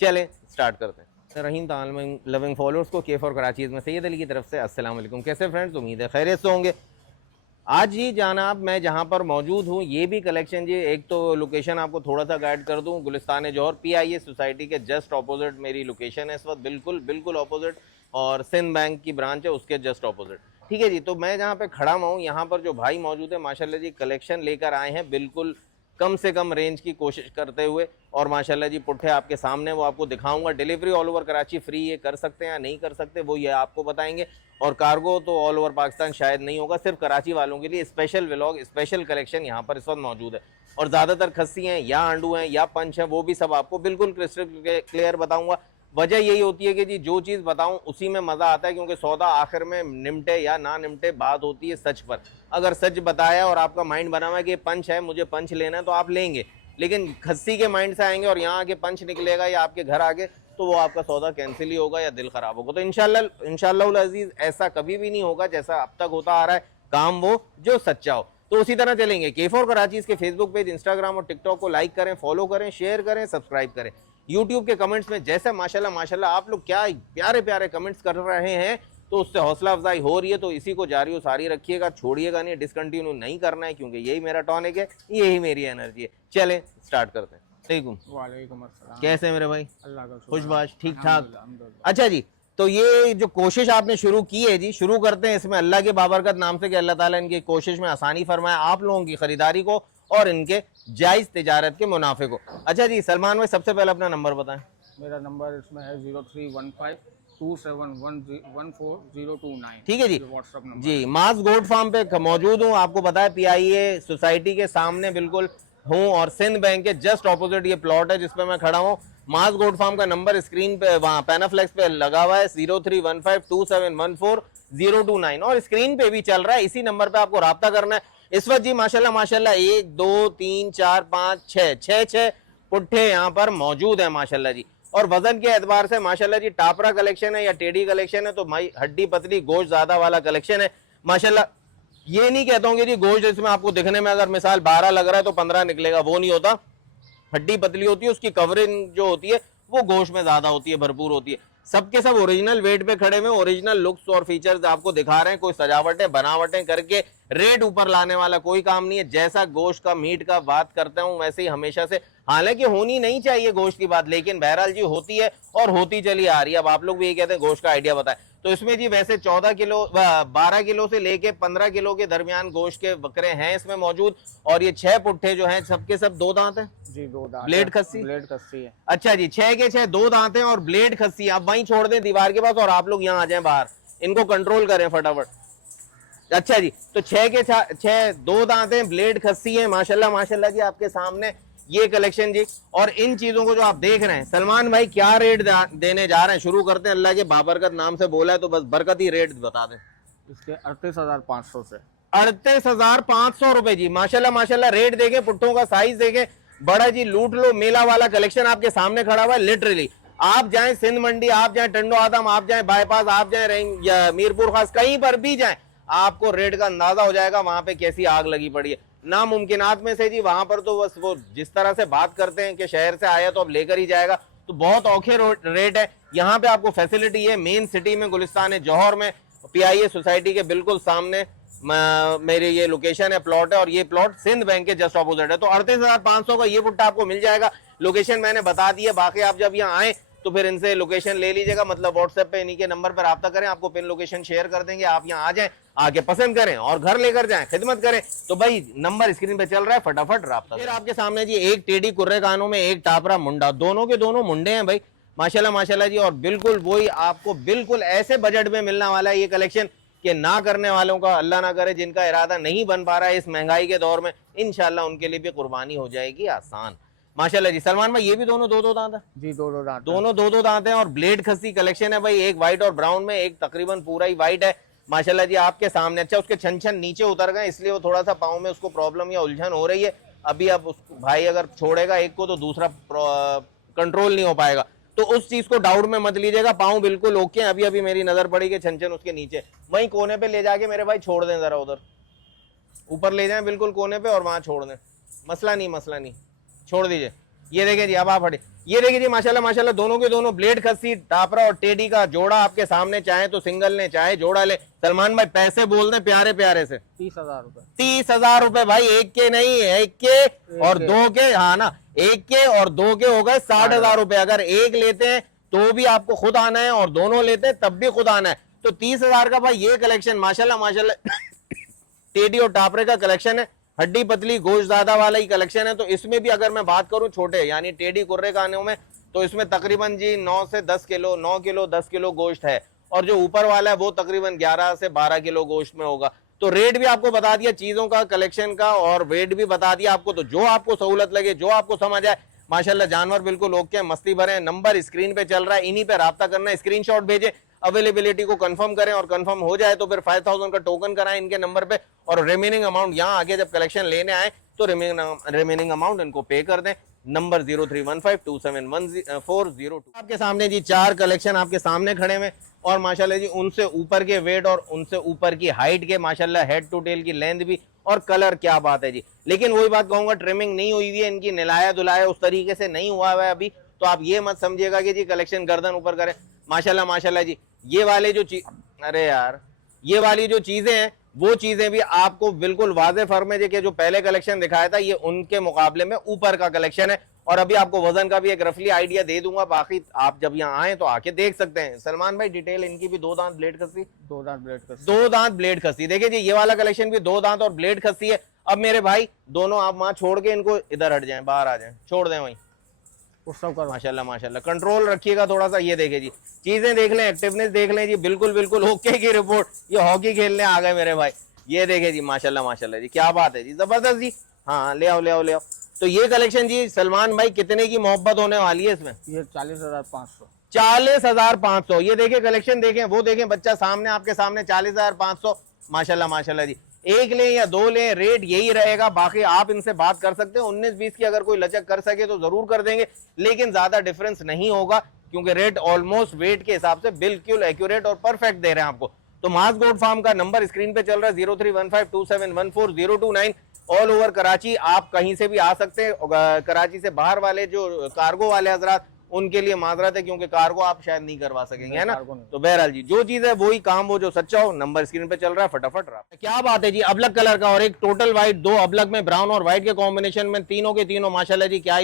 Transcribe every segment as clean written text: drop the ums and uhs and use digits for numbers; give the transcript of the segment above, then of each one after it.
चलें स्टार्ट करते हैं। रहीम ताल लविंग फॉलोअर्स को केफ और कराची में सैयद अली की तरफ से अस्सलाम वालेकुम। कैसे फ्रेंड्स, उम्मीद है खैरियत से होंगे। आज ही जनाब मैं जहां पर मौजूद हूं ये भी कलेक्शन जी, एक तो लोकेशन आपको थोड़ा सा गाइड कर दूं, गुलिस्तान जौहर PIA सोसाइटी के जस्ट ऑपोजिट मेरी लोकेशन है इस वक्त, बिल्कुल ऑपोजिट, और सिंध बैंक की ब्रांच है उसके जस्ट ऑपोजिट। ठीक है जी, तो मैं जहाँ पे खड़ा हूँ यहाँ पर जो भाई मौजूद है माशाल्लाह जी कलेक्शन लेकर आए हैं बिल्कुल कम से कम रेंज की कोशिश करते हुए, और माशाल्लाह जी पुट्ठे आपके सामने वो आपको दिखाऊंगा। Delivery all over Karachi free ये कर सकते हैं या नहीं कर सकते वो ये आपको बताएंगे, और कार्गो तो ऑल ओवर पाकिस्तान शायद नहीं होगा, सिर्फ कराची वालों के लिए स्पेशल व्लॉग स्पेशल कलेक्शन यहाँ पर इस वक्त मौजूद है। और ज़्यादातर खस्सी हैं या आंडू हैं या पंच हैं, वो भी सब आपको बिल्कुल क्रिस्टल क्लियर बताऊँगा। वजह यही होती है कि जी जो चीज़ बताऊं उसी में मज़ा आता है, क्योंकि सौदा आखिर में निमटे या ना निमटे बात होती है सच पर। अगर सच बताया और आपका माइंड बना हुआ है कि पंच है मुझे पंच लेना है तो आप लेंगे, लेकिन खस्सी के माइंड से आएंगे और यहाँ आके पंच निकलेगा या आपके घर आगे तो वो आपका सौदा कैंसिल ही होगा या दिल ख़राब होगा। तो इंशाल्लाह अजीज़ ऐसा कभी भी नहीं होगा जैसा अब तक होता आ रहा है, काम वो जो सच्चा हो। तो उसी तरह चलेंगे। K4 कराची इसके फेसबुक पेज, इंस्टाग्राम और टिकटॉक को लाइक करें, फॉलो करें, शेयर करें, सब्सक्राइब करें। यूट्यूब के कमेंट्स में जैसे माशाल्लाह आप लोग क्या प्यारे प्यारे कमेंट्स कर रहे हैं तो उससे हौसला अफजाई हो रही है, तो इसी को जारी और सारी रखिएगा, छोड़िएगा नहीं, डिसकंटिन्यू नहीं करना है, क्योंकि यही मेरा टॉनिक है, यही मेरी एनर्जी है। चलें स्टार्ट करते हैं। वालेकुम अस्सलाम। कैसे हैं मेरे भाई? अल्लाह का शुक्र। खुशबाश, ठीक ठाक। अल्हम्दुलिल्लाह। अच्छा जी, तो ये जो कोशिश आपने शुरू की है जी, शुरू करते हैं इसमें अल्लाह के बाबरकत नाम से कि अल्लाह ताला इनकी कोशिश में आसानी फरमाए आप लोगों की खरीदारी को और इनके जायज़ तिजारत के मुनाफे को। अच्छा जी सलमान भाई, सबसे पहले अपना नंबर बताएं। मेरा नंबर इसमें है 0315271409। ठीक है जी, व्हाट्सएप नंबर जी मास गोट फार्म पे मौजूद हूँ, आपको पता है PIA सोसाइटी के सामने बिल्कुल हूँ, और सिंध बैंक के जस्ट ऑपोजिट ये प्लॉट है जिसपे मैं खड़ा हूँ। मास गोट फार्म का नंबर स्क्रीन पे वहाँ पैनाफ्लेक्स पे लगा हुआ है 0315271409, और स्क्रीन पे भी चल रहा है, इसी नंबर पे आपको राब्ता करना है इस वक्त जी। माशाल्लाह 1 2 3 4 5 6 पुट्ठे यहाँ पर मौजूद है माशाल्लाह जी। और वजन के एतबार से माशाल्लाह जी टापरा कलेक्शन है या टेडी कलेक्शन है तो भाई हड्डी पतली गोश्त ज्यादा वाला कलेक्शन है माशाल्लाह। ये नहीं कहता हूँ कि जी गोश्त इसमें आपको दिखने में अगर मिसाल 12 लग रहा है तो 15 निकलेगा, वो नहीं होता। हड्डी पतली होती है, उसकी कवरिंग जो होती है वो गोश्त में ज्यादा होती है, भरपूर होती है। सबके सब ओरिजिनल वेट पे खड़े हुए, ओरिजिनल लुक्स और फीचर्स आपको दिखा रहे हैं, कोई सजावटें बनावटें करके रेट ऊपर लाने वाला कोई काम नहीं है। जैसा गोश्त का मीट का बात करता हूं वैसे ही हमेशा से, हालांकि होनी नहीं चाहिए गोश्त की बात, लेकिन बहरहाल जी होती है और होती चली आ रही है। अब आप लोग भी ये कहते हैं गोश्त का आइडिया बताएं, तो इसमें जी वैसे 14 किलो 12 किलो से लेके 15 किलो के दरमियान गोश्त के बकरे हैं इसमें मौजूद। और ये 6 पुट्ठे जो हैं सबके सब 2 दांत हैं जी, 2 दांत, ब्लेड खस्सी है। अच्छा जी, 6 के 6 2 दांत हैं और ब्लेड खस्सी। आप वहीं छोड़ दें दीवार के पास और आप लोग यहाँ आ जाएं बाहर, इनको कंट्रोल करें फटाफट। अच्छा जी, तो 6 के 6 2 दांत हैं, ब्लेड खस्सी है माशाल्लाह जी आपके सामने ये कलेक्शन जी। और इन चीजों को जो आप देख रहे हैं, सलमान भाई क्या रेट देने जा रहे हैं? शुरू करते हैं, अल्लाह के बाबरकत नाम से बोला है तो बस बरकत ही रेट बता दें। इसके 38,500 से 38,500 रुपए जी। माशाल्लाह रेट देखे, पुट्ठों का साइज देखे, बड़ा जी लूट लो मेला वाला कलेक्शन आपके सामने खड़ा हुआ है लिटरली। आप जाएं सिंध मंडी, आप जाएं टंडो आदम, आप जाएं बाईपास, आप जाएं या मीरपुर खास, कहीं पर भी जाएं आपको रेट का अंदाजा हो जाएगा वहां पे कैसी आग लगी पड़ी है। नामुमकिनात में से जी वहां पर तो बस वो जिस तरह से बात करते हैं कि शहर से आया तो अब लेकर ही जाएगा, तो बहुत औखे रेट है। यहाँ पे आपको फैसिलिटी है मेन सिटी में, गुलिस्तान जौहर में, PIA सोसाइटी के बिल्कुल सामने मेरी ये लोकेशन है, प्लॉट है, और ये प्लॉट सिंध बैंक के जस्ट ऑपोजिट है। तो 38,500 का ये पुट्टा आपको मिल जाएगा। लोकेशन मैंने बता दी है, बाकी आप जब यहाँ आए तो फिर इनसे लोकेशन ले लीजिएगा, मतलब व्हाट्सएप पे इन्हीं के नंबर पर राब्ता करें, आपको पिन लोकेशन शेयर कर देंगे, आप यहाँ आ जाएं, आके पसंद करें और घर लेकर जाएं, खिदमत करें। तो भाई नंबर स्क्रीन पे चल रहा है, फटाफट राब्ता। फिर आपके सामने जी एक टेडी कुर्रे कानों में, एक टापरा मुंडा, दोनों के दोनों मुंडे हैं भाई माशाल्लाह जी। और बिल्कुल वही आपको बिल्कुल ऐसे बजट में मिलने वाला है ये कलेक्शन कि ना करने वालों का अल्लाह ना करे, जिनका इरादा नहीं बन पा रहा है इस महंगाई के दौर में, इंशाल्लाह उनके लिए भी कुर्बानी हो जाएगी आसान माशाल्लाह जी। सलमान भाई ये भी दोनों 2 दांत है जी, 2 दांत, दोनों 2 दांत हैं, और ब्लेड खस्सी कलेक्शन है भाई, एक व्हाइट और ब्राउन में, एक तकरीबन पूरा ही व्हाइट है माशाल्लाह जी आपके सामने। अच्छा उसके छन नीचे उतर गए, इसलिए वो थोड़ा सा पाँव में उसको प्रॉब्लम या उलझन हो रही है। अभी अब उसको भाई अगर छोड़ेगा एक को तो दूसरा कंट्रोल नहीं हो पाएगा, तो उस चीज को डाउट में मत लीजिएगा। पाँव बिल्कुल ओके, अभी अभी मेरी नजर पड़ी कि छन उसके नीचे, वहीं कोने पे ले जाके मेरे भाई छोड़ दें, जरा उधर ऊपर ले जाएं बिल्कुल कोने पे और वहां छोड़ दें, मसला नहीं छोड़ दीजिए। ये देखें जी, अब आप हटे, ये देखिए जी माशाल्लाह माशाल्लाह दोनों के दोनों ब्लेड खस्सी टापरा और टेडी का जोड़ा आपके सामने, चाहे तो सिंगल ले चाहे जोड़ा ले। सलमान भाई पैसे बोल दें प्यारे प्यारे से। 30,000 रुपए। 30,000 रुपए भाई, एक के नहीं, एक के और दो के, हाँ ना, एक के और दो के हो गए 60,000 रुपए। अगर एक लेते हैं तो भी आपको खुद आना है और दोनों लेते हैं तब भी खुद आना है। तो 30,000 का भाई ये कलेक्शन माशाल्लाह माशाल्लाह टेडी और टापरे का कलेक्शन है, हड्डी पतली गोश्त ज्यादा वाला ही कलेक्शन है। तो इसमें भी अगर मैं बात करूं छोटे यानी टेडी कुर्रे खानों में, तो इसमें तकरीबन जी 9 से 10 किलो, 9 किलो 10 किलो गोश्त है, और जो ऊपर वाला है वो तकरीबन 11 से 12 किलो गोश्त में होगा। तो रेट भी आपको बता दिया चीजों का, कलेक्शन का, और वेट भी बता दिया आपको। तो जो आपको सहूलत लगे, जो आपको समझ आए, माशाल्लाह जानवर बिल्कुल ओके, मस्ती भरे। नंबर स्क्रीन पे चल रहा है, इन्हीं पे राब्ता करना है, स्क्रीनशॉट भेजे, अवेलेबिलिटी को कंफर्म करें, और कंफर्म हो जाए तो फिर 5,000 का टोकन कराएं इनके नंबर पे, और रिमेनिंग अमाउंट यहाँ आगे जब कलेक्शन लेने आए तो रिमेनिंग अमाउंट इनको पे कर दें। नंबर 0315271402। आपके सामने जी 4 कलेक्शन आपके सामने खड़े में, और माशाल्लाह जी उनसे ऊपर के वेट और उनसे ऊपर की हाइट के माशाल्लाह हेड टू टेल की लेंथ भी, और कलर क्या बात है जी। लेकिन वही बात कहूंगा, ट्रिमिंग नहीं हुई हुई है इनकी, निलाया दुलाया उस तरीके से नहीं हुआ है अभी। तो आप ये मत समझिएगा कि जी कलेक्शन गर्दन ऊपर करें। माशाल्लाह माशाल्लाह जी ये वाले जो चीज, अरे यार ये वाली जो चीजें हैं वो चीजें भी आपको बिल्कुल वाज़े फर्मे के जो पहले कलेक्शन दिखाया था ये उनके मुकाबले में ऊपर का कलेक्शन है। और अभी आपको वजन का भी एक रफली आइडिया दे दूंगा, बाकी आप जब यहाँ आए तो आके देख सकते हैं। सलमान भाई डिटेल इनकी भी 2 दांत ब्लेड खस्सी, 2 दांत ब्लेड खस्सी, 2 दांत ब्लेड खस्सी। देखिए जी ये वाला कलेक्शन भी 2 दांत और ब्लेड खस्सी है। अब मेरे भाई दोनों आप वहां छोड़ के इनको इधर हट जाएं, बाहर आ जाएं, छोड़ दें वहीं, सब कर। माशाल्लाह माशाल्लाह कंट्रोल रखिएगा थोड़ा सा। ये देखे जी चीजें देख लें, एक्टिवनेस देख लें जी, बिल्कुल बिल्कुल ओके की रिपोर्ट। ये हॉकी खेलने आ गए मेरे भाई। ये देखे जी माशाल्लाह माशाल्लाह जी, क्या बात है जी, जबरदस्त जी। हाँ ले आओ ले आओ ले आओ। तो ये कलेक्शन जी सलमान भाई कितने की मोहब्बत होने वाली है इसमें? ये 40,500। 40,500। ये देखें कलेक्शन देखें, वो देखें बच्चा सामने आपके सामने 40,500। माशाल्लाह माशाल्लाह जी। एक लें या 2 लें रेट यही रहेगा। बाकी आप इनसे बात कर सकते हैं, 19-20 की अगर कोई लचक कर सके तो जरूर कर देंगे, लेकिन ज्यादा डिफरेंस नहीं होगा क्योंकि रेट ऑलमोस्ट वेट के हिसाब से बिल्कुल एक्यूरेट और परफेक्ट दे रहे हैं आपको। तो मास गोट फार्म का नंबर स्क्रीन पे चल रहा है 031527140229। ऑल ओवर कराची आप कहीं से भी आ सकते हैं। कराची से बाहर वाले जो कार्गो वाले हजरात उनके लिए माजरत है क्योंकि कार्गो आप शायद नहीं करवा सकेंगे, है ना। तो बहरहाल जी जो चीज है वही काम, वो जो सच्चा हो। नंबर स्क्रीन पे चल रहा है, फटाफट रहा। क्या बात है जी, अबलग कलर का और एक टोटल व्हाइट, 2 अबलग में ब्राउन और व्हाइट के कॉम्बिनेशन में, तीनों के तीनों माशाल्लाह जी क्या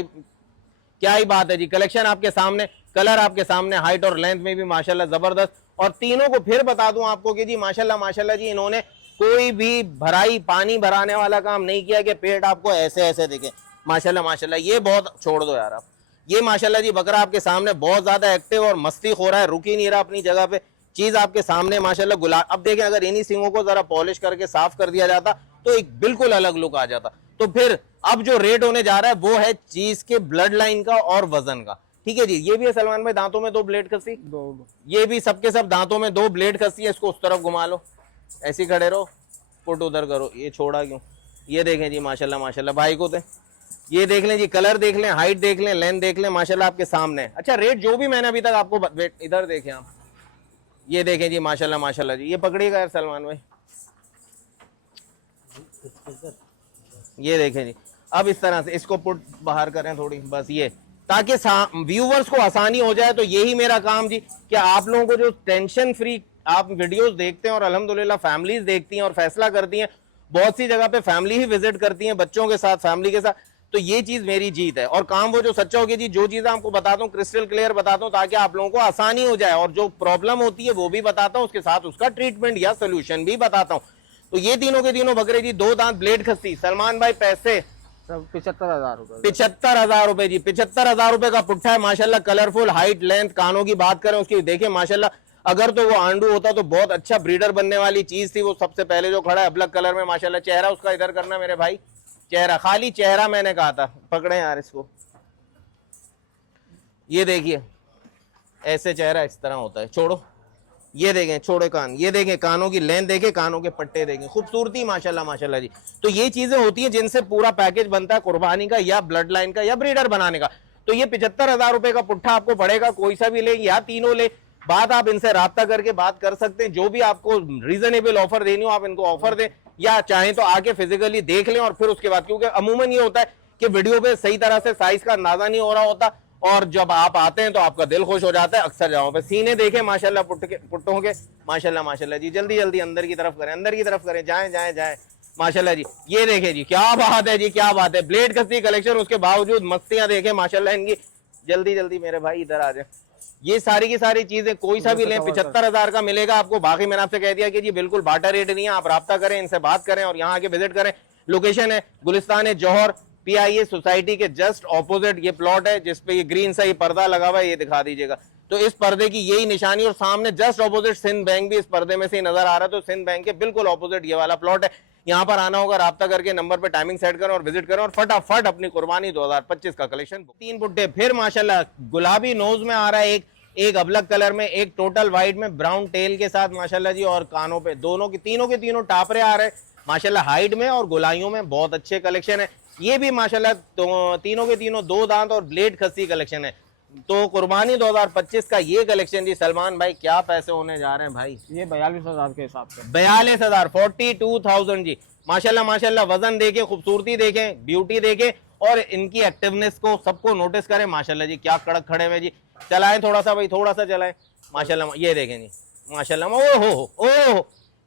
ही बात है जी। कलेक्शन आपके सामने, कलर आपके सामने, हाइट और लेंथ में भी माशाल्लाह जबरदस्त। और तीनों को फिर बता दूं आपको कि जी माशाल्लाह माशाल्लाह जी इन्होंने कोई भी भराई पानी भराने वाला काम नहीं किया कि पेट आपको ऐसे ऐसे दिखे। माशाल्लाह माशाल्लाह ये बहुत, छोड़ दो यार आप, ये माशाल्लाह जी बकरा आपके सामने बहुत ज्यादा एक्टिव और मस्ती हो रहा है, रुक ही नहीं रहा अपनी जगह पे। चीज आपके सामने माशाल्लाह गुलाब। अब देखें अगर इन्हीं सिंगों को जरा पॉलिश करके साफ कर दिया जाता तो एक बिल्कुल अलग लुक आ जाता। तो फिर अब जो रेट होने जा रहा है वो है चीज के ब्लड लाइन का और वजन का। ठीक है जी। ये भी है सलमान भाई दांतों में 2 ब्लेड खस्सी, 2। ये भी सबके सब दांतों में 2 ब्लेड खस्सी है। इसको उस तरफ घुमा लो, ऐसे ही खड़े रहो, पुट उधर करो, ये छोड़ा क्यों। ये देखें जी माशाल्लाह माशाल्लाह भाई को ये देख लें जी, कलर देख लें, हाइट देख लें, लेंथ देख लें, माशाल्लाह आपके सामने। अच्छा रेट जो भी मैंने अभी तक आपको इधर देखें आप, ये देखें जी माशाल्लाह माशाल्लाह जी। ये पकड़िएगा यार सलमान भाई, ये देखें जी। अब इस तरह से इसको पुट बाहर करें थोड़ी, बस ये, ताकि व्यूवर्स को आसानी हो जाए। तो यही मेरा काम जी कि आप लोगों को जो टेंशन फ्री आप वीडियोस देखते हैं और अल्हम्दुलिल्लाह फैमिलीज देखती हैं और फैसला करती हैं, बहुत सी जगह पे फैमिली ही विजिट करती हैं बच्चों के साथ, फैमिली के साथ। तो ये चीज मेरी जीत है और काम वो जो सच्चा होगी जी। जो चीजें आपको बताता हूँ क्रिस्टल क्लियर बताता हूँ ताकि आप लोगों को आसानी हो जाए, और जो प्रॉब्लम होती है वो भी बताता हूँ, उसके साथ उसका ट्रीटमेंट या सोल्यूशन भी बताता हूँ। तो ये तीनों के तीनों बकरे जी 2 दांत ब्लेड खस्सी। सलमान भाई पैसे 75,000 रुपए। 75,000 रुपए जी, 75,000 रुपए का पुट्ठा है माशाल्लाह। कलरफुल, हाइट, लेंथ, कानों की बात करें उसकी देखें माशाल्लाह। अगर तो वो आंडू होता तो बहुत अच्छा ब्रीडर बनने वाली चीज थी। वो सबसे पहले जो खड़ा है ब्लैक कलर में माशाल्लाह। चेहरा उसका इधर करना मेरे भाई, चेहरा, खाली चेहरा मैंने कहा था। पकड़े यार इसको, ये देखिए ऐसे चेहरा इस तरह होता है। छोड़ो, ये देखें, छोड़े कान, ये देखें कानों की लेंथ देखें, कानों के पट्टे देखें, खूबसूरती माशाल्लाह माशाल्लाह जी। तो ये चीजें होती हैं जिनसे पूरा पैकेज बनता है कुर्बानी का या ब्लड लाइन का या ब्रीडर बनाने का। तो ये 75,000 रुपए का पुट्ठा आपको पड़ेगा, कोई सा भी ले या तीनों ले। बात आप इनसे राब्ता करके बात कर सकते हैं, जो भी आपको रीजनेबल ऑफर देनी हो आप इनको ऑफर दें, या चाहें तो आके फिजिकली देख लें और फिर उसके बाद, क्योंकि अमूमन ये होता है कि वीडियो पे सही तरह से साइज का अंदाजा नहीं हो रहा होता और जब आप आते हैं तो आपका दिल खुश हो जाता है अक्सर जगहों पे। सीने देखें माशाल्लाह पुट्टों के, माशाल्लाह माशाल्लाह जी। जल्दी जल्दी अंदर की तरफ करें, अंदर की तरफ करें, जाएं जाएं जाएं, माशाल्लाह जी। ये देखें जी, क्या बात है जी, क्या बात है। ब्लेड कसी कलेक्शन, उसके बावजूद मस्तियां देखें माशाल्लाह इनकी। जल्दी जल्दी मेरे भाई इधर आ जाए। ये सारी की सारी चीजें कोई सा भी लें 75,000 का मिलेगा आपको। बाकी मैंने आपसे कह दिया कि जी बिल्कुल बाटा रेट नहीं है, आप राब्ता करें, इनसे बात करें और यहाँ आके विजिट करें। लोकेशन है गुलिस्तान जौहर, PIA सोसाइटी के जस्ट ऑपोजिट ये प्लॉट है, जिसपे ये ग्रीन सा ही पर्दा लगा हुआ है, ये दिखा दीजिएगा। तो इस पर्दे की यही निशानी, और सामने जस्ट ऑपोजिट सिंध बैंक भी इस पर्दे में से नजर आ रहा है। तो सिंध बैंक के बिल्कुल ऑपोजिट ये वाला प्लॉट है। यहाँ पर आना होगा, राब्ता करके नंबर पे टाइमिंग सेट करें और विजिट करें और फटाफट अपनी कुर्बानी 2025 का कलेक्शन। 3 बुट्टे फिर माशाल्लाह गुलाबी नोज में आ रहा है, एक अबलग कलर में, एक टोटल व्हाइट में ब्राउन टेल के साथ माशाल्लाह जी। और कानों पे दोनों की तीनों के तीनों टापरे आ रहे हैं माशाल्लाह, हाइट में और गोलाइयों में बहुत अच्छे कलेक्शन है। ये भी माशाल्लाह तो तीनों के तीनों 2 दांत और ब्लेड खस्सी कलेक्शन है। तो कुर्बानी 2025 का ये कलेक्शन जी सलमान भाई क्या पैसे होने जा रहे हैं भाई? ये 42,000 के हिसाब से। 42,000, 42,000 जी। माशाल्लाह माशाल्लाह, वजन देखें, खूबसूरती देखें, ब्यूटी देखें और इनकी एक्टिवनेस को सबको नोटिस करें माशाल्लाह जी। क्या कड़क खड़े में जी। चलाएं थोड़ा सा भाई, थोड़ा सा चलाएं माशाल्लाह। ये देखें जी माशाल्लाह, ओ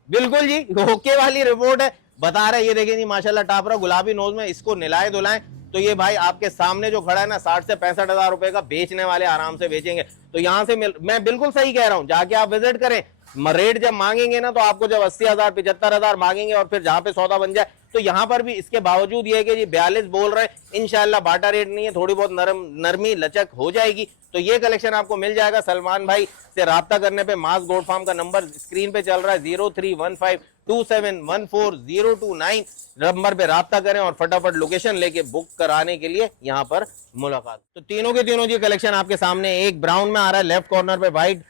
बिल्कुल जी ओके वाली रिपोर्ट है, बता रहे। ये देखें जी माशाल्लाह, टापरा गुलाबी नोज में, इसको निलाए धुलाएं तो ये भाई आपके सामने जो खड़ा है ना 60 से 65,000 रुपए का बेचने वाले आराम से बेचेंगे। तो यहाँ से मैं बिल्कुल सही कह रहा हूँ, जाके आप विजिट करें। रेट जब मांगेंगे ना तो आपको जब 80,000 75,000 मांगेंगे और फिर जहां पे सौदा बन जाए, तो यहाँ पर भी इसके बावजूद ये है कि जी 42 बोल रहे हैं। इंशाल्लाह बाटा रेट नहीं है, थोड़ी बहुत नरमी लचक हो जाएगी। तो ये कलेक्शन आपको मिल जाएगा। सलमान भाई से राब्ता करने पे मास गोट फार्म का नंबर स्क्रीन पे चल रहा है, 0315271409 नंबर पे राब्ता करें और फटाफट लोकेशन लेके बुक कराने के लिए यहाँ पर मुलाकात। तो तीनों के तीनों जी कलेक्शन आपके सामने, एक ब्राउन में आ रहा है लेफ्ट कॉर्नर पे व्हाइट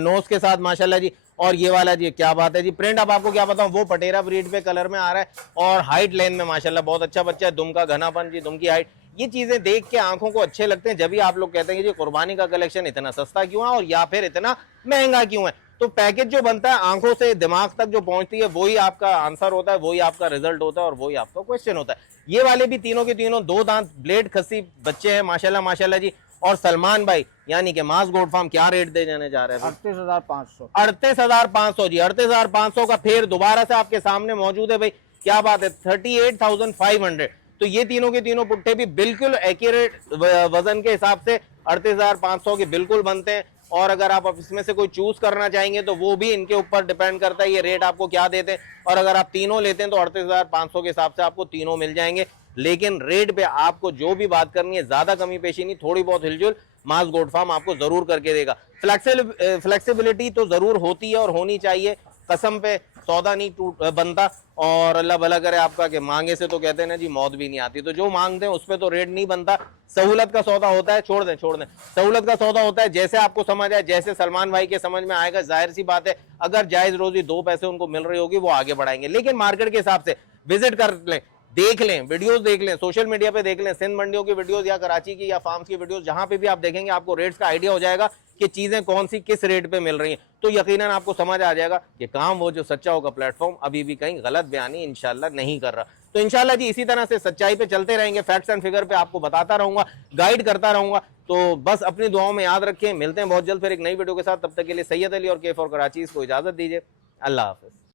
नोज के साथ माशाल्लाह जी। और ये वाला जी क्या बात है जी, प्रिंट अब आपको क्या बताऊं, वो पटेरा ब्रीड पे कलर में आ रहा है और हाइट लेन में माशाल्लाह बहुत अच्छा बच्चा है। दुम का घनापन जी, दुम की हाइट, ये चीजें देख के आंखों को अच्छे लगते हैं। जब भी आप लोग कहते हैं कि जी कुर्बानी का कलेक्शन इतना सस्ता क्यों है और या फिर इतना महंगा क्यों है। तो पैकेज जो बनता है आंखों से दिमाग तक जो पहुंचती है वही आपका आंसर होता है, वही आपका रिजल्ट होता है और वही आपका क्वेश्चन होता है। ये वाले भी तीनों के तीनों 2 दांत ब्लेड खस्सी बच्चे हैं माशाल्लाह माशाल्लाह जी। और सलमान भाई यानी कि मास गोट फार्म क्या रेट दे जाने जा रहे हैं? 38,500। 38,500 जी, 38,500 का फिर दोबारा से आपके सामने मौजूद है भाई। क्या बात है, 38,500। तो ये तीनों के तीनों पुट्टे भी बिल्कुल एक्यूरेट वजन के हिसाब से 38,500 के बिल्कुल बनते हैं। और अगर आप इसमें से कोई चूज करना चाहेंगे तो वो भी इनके ऊपर डिपेंड करता है ये रेट आपको क्या देते हैं। और अगर आप तीनों लेते हैं तो 38,500 के हिसाब से आपको तीनों मिल जाएंगे। लेकिन रेट पे आपको जो भी बात करनी है, ज्यादा कमी पेशी नहीं, थोड़ी बहुत हिलजुल मास गोट फार्म आपको जरूर करके देगा। फ्लेक्सिबिलिटी तो जरूर होती है और होनी चाहिए, कसम पे सौदा नहीं बनता। और अल्लाह भला करे आपका कि मांगे से तो कहते हैं ना जी मौत भी नहीं आती। तो जो मांगते हैं उस पर तो रेट नहीं बनता। सहूलत का सौदा होता है, छोड़ दें सहूलत का सौदा होता है। जैसे आपको समझ आए, जैसे सलमान भाई के समझ में आएगा, जाहिर सी बात है अगर जायज रोजी 2 पैसे उनको मिल रही होगी वो आगे बढ़ाएंगे। लेकिन मार्केट के हिसाब से विजिट कर लें, देख लें, वीडियोस देख लें, सोशल मीडिया पे देख लें, सिंध मंडियों की वीडियोस या कराची की या फार्म्स की वीडियोस, जहां पे भी आप देखेंगे आपको रेट्स का आइडिया हो जाएगा कि चीजें कौन सी किस रेट पे मिल रही हैं। तो यकीनन आपको समझ आ जाएगा कि काम वो जो सच्चा होगा प्लेटफॉर्म अभी भी कहीं गलत बयानी इंशाल्लाह नहीं कर रहा। तो इंशाल्लाह जी इसी तरह से सच्चाई पे चलते रहेंगे, फैक्ट्स एंड फिगर पे आपको बताता रहूंगा, गाइड करता रहूंगा। तो बस अपनी दुआओं में याद रखें। मिलते हैं बहुत जल्द फिर एक नई वीडियो के साथ। तब तक के लिए सैयद अली और केफ और कराची को इजाजत दीजिए। अल्लाह हाफिज।